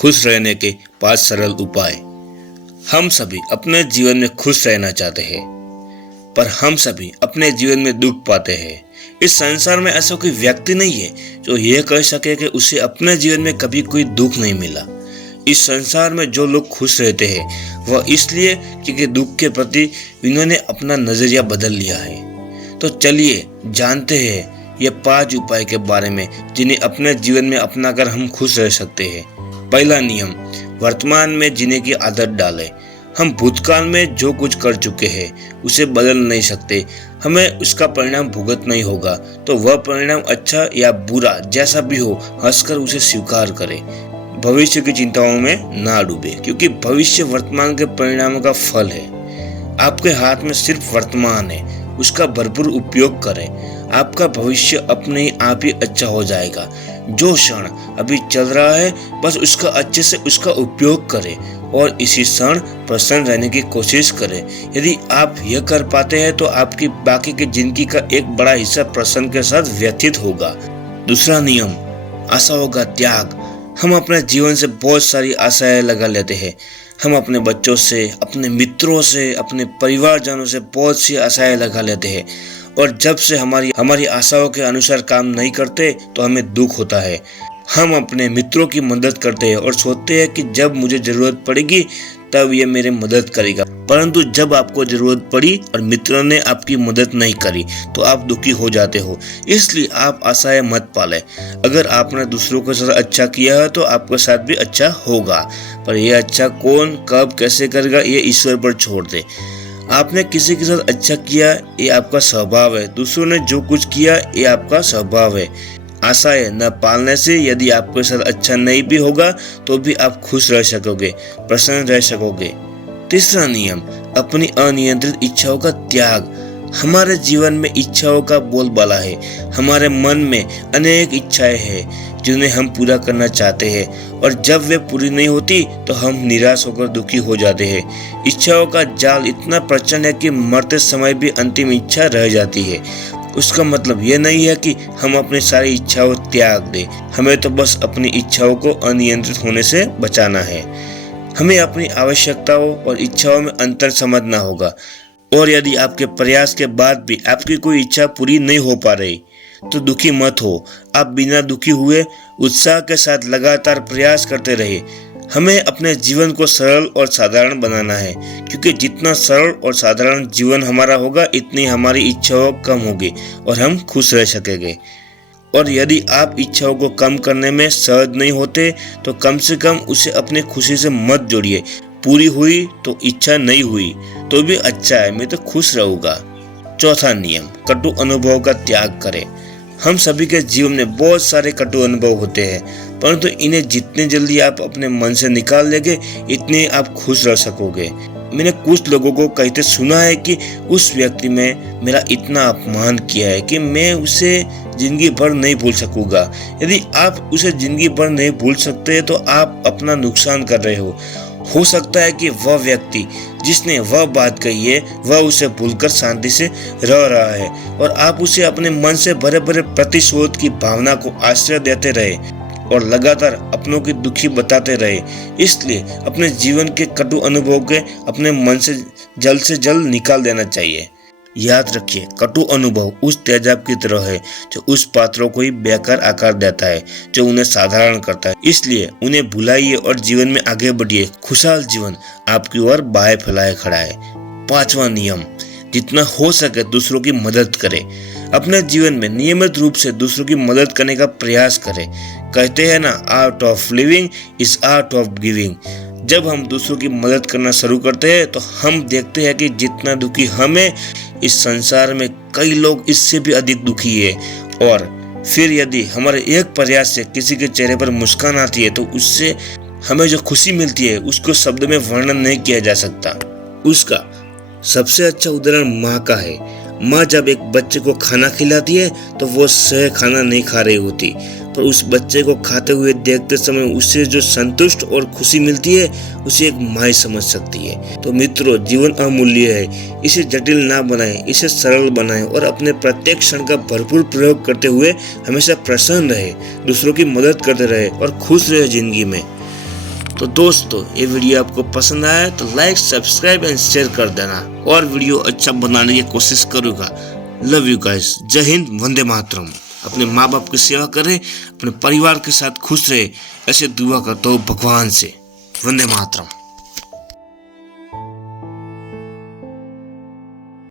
खुश रहने के 5 सरल उपाय। हम सभी अपने जीवन में खुश रहना चाहते हैं, पर हम सभी अपने जीवन में दुख पाते हैं। इस संसार में ऐसा कोई व्यक्ति नहीं है जो यह कह सके कि उसे अपने जीवन में कभी कोई दुख नहीं मिला। इस संसार में जो लोग खुश रहते हैं वह इसलिए क्योंकि दुख के प्रति इन्होंने अपना नजरिया बदल लिया है। तो चलिए जानते हैं ये 5 उपाय के बारे में जिन्हें अपने जीवन में अपनाकर हम खुश रह सकते हैं। पहला नियम, वर्तमान में जीने की आदत डालें। हम भूतकाल में जो कुछ कर चुके हैं उसे बदल नहीं सकते, हमें उसका परिणाम भुगत नहीं होगा। तो वह परिणाम अच्छा या बुरा जैसा भी हो, हंसकर उसे स्वीकार करें। भविष्य की चिंताओं में ना डूबे, क्योंकि भविष्य वर्तमान के परिणामों का फल है। आपके हाथ में सिर्फ वर्तमान है, उसका भरपूर उपयोग करें। आपका भविष्य अपने आप ही अच्छा हो जाएगा। जो क्षण अभी चल रहा है बस उसका अच्छे से उसका उपयोग करें और इसी क्षण प्रसन्न रहने की कोशिश करें। यदि आप यह कर पाते हैं तो आपकी बाकी की जिंदगी का एक बड़ा हिस्सा प्रसन्न के साथ व्यतीत होगा। दूसरा नियम, आशाओं का त्याग। हम अपने जीवन से बहुत सारी आशाएं लगा लेते हैं। हम अपने बच्चों से, अपने मित्रों से, अपने परिवारजनों से बहुत सी आशाएं लगा लेते हैं, और जब से हमारी आशाओं के अनुसार काम नहीं करते तो हमें दुख होता है। हम अपने मित्रों की मदद करते हैं और सोचते हैं कि जब मुझे जरूरत पड़ेगी तब ये मेरी मदद करेगा, परंतु जब आपको जरूरत पड़ी और मित्रों ने आपकी मदद नहीं करी तो आप दुखी हो जाते हो। इसलिए आप आशाएं मत पालें। अगर आपने दूसरों के साथ अच्छा किया है तो आपके साथ भी अच्छा होगा, पर यह अच्छा कौन, कब, कैसे करेगा ये ईश्वर पर छोड़ दे। आपने किसी के साथ अच्छा किया ये आपका स्वभाव है, दूसरों ने जो कुछ किया ये आपका स्वभाव है। आशाएं न पालने से यदि आपके साथ अच्छा नहीं भी होगा तो भी आप खुश रह सकोगे, प्रसन्न रह सकोगे। तीसरा नियम, अपनी अनियंत्रित इच्छाओं का त्याग। हमारे जीवन में इच्छाओं का बोलबाला है। हमारे मन में अनेक इच्छाएं हैं जिन्हें हम पूरा करना चाहते हैं, और जब वे पूरी नहीं होती तो हम निराश होकर दुखी हो जाते हैं। इच्छाओं का जाल इतना प्रचंड है कि मरते समय भी अंतिम इच्छा रह जाती है। उसका मतलब यह नहीं है कि हम अपनी सारी इच्छाओं त्याग दें, हमें तो बस अपनी इच्छाओं को अनियंत्रित होने से बचाना है। हमें अपनी आवश्यकताओं और इच्छाओं में अंतर समझना होगा, और यदि आपके प्रयास के बाद भी आपकी कोई इच्छा पूरी नहीं हो पा रही तो दुखी मत हो। आप बिना दुखी हुए उत्साह के साथ लगातार प्रयास करते रहे। हमें अपने जीवन को सरल और साधारण बनाना है, क्योंकि जितना सरल और साधारण जीवन हमारा होगा इतनी हमारी इच्छाओं कम होगी और हम खुश रह सकेंगे। और यदि आप इच्छाओं को कम करने में सहज नहीं होते तो कम से कम उसे अपनी खुशी से मत जोड़िए। पूरी हुई तो इच्छा नहीं हुई तो भी अच्छा है, मैं तो खुश रहूंगा। चौथा नियम, कटु अनुभव का त्याग करें। हम सभी के जीवन में बहुत सारे कटु अनुभव होते हैं, परंतु इन्हें जितने जल्दी आप अपने मन से निकाल लेंगे इतने आप खुश रह सकोगे। मैंने कुछ लोगों को कहते सुना है कि उस व्यक्ति ने मेरा इतना अपमान किया है कि मैं उसे जिंदगी भर नहीं भूल सकूंगा। यदि आप उसे जिंदगी भर नहीं भूल सकते तो आप अपना नुकसान कर रहे हो सकता है कि वह व्यक्ति जिसने वह बात कही है वह उसे भूलकर शांति से रह रहा है, और आप उसे अपने मन से भरे भरे प्रतिशोध की भावना को आश्रय देते रहे और लगातार अपनों की दुखी बताते रहे। इसलिए अपने जीवन के कटु अनुभव के अपने मन से जल्द निकाल देना चाहिए। याद रखिए, कटु अनुभव उस तेजाब की तरह है जो उस पात्रों को ही बेकार आकार देता है, जो उन्हें साधारण करता है। इसलिए उन्हें भुलाइए और जीवन में आगे बढ़िए। खुशहाल जीवन आपकी ओर बाहें फैलाए खड़ा है। पांचवा नियम, जितना हो सके दूसरों की मदद करें। अपने जीवन में नियमित रूप से दूसरों की मदद करने का प्रयास करें। कहते हैं ना, art of living is art of giving. जब हम दूसरों की मदद करना शुरू करते हैं तो हम देखते हैं कि जितना दुखी हमें, इस संसार में कई लोग इससे भी अधिक दुखी है। और फिर यदि हमारे एक प्रयास से किसी के चेहरे पर मुस्कान आती है तो उससे हमें जो खुशी मिलती है उसको शब्द में वर्णन नहीं किया जा सकता। उसका सबसे अच्छा उदाहरण माँ का है। माँ जब एक बच्चे को खाना खिलाती है तो वो सह खाना नहीं खा रही होती, पर उस बच्चे को खाते हुए देखते समय उससे जो संतुष्ट और खुशी मिलती है उसे एक माँ ही समझ सकती है। तो मित्रों, जीवन अमूल्य है, इसे जटिल ना बनाएं, इसे सरल बनाएं और अपने प्रत्येक क्षण का भरपूर प्रयोग करते हुए हमेशा प्रसन्न रहे, दूसरों की मदद करते रहे और खुश रहे जिंदगी में। तो दोस्तों, ये वीडियो आपको पसंद आया तो लाइक, सब्सक्राइब एंड शेयर कर देना, और वीडियो अच्छा बनाने की कोशिश करूँगा। Love you guys. जय हिंद, वंदे मातरम। अपने माँ बाप की सेवा करें, अपने परिवार के साथ खुश रहे, ऐसे दुआ करता हूँ भगवान से। वंदे मातरम।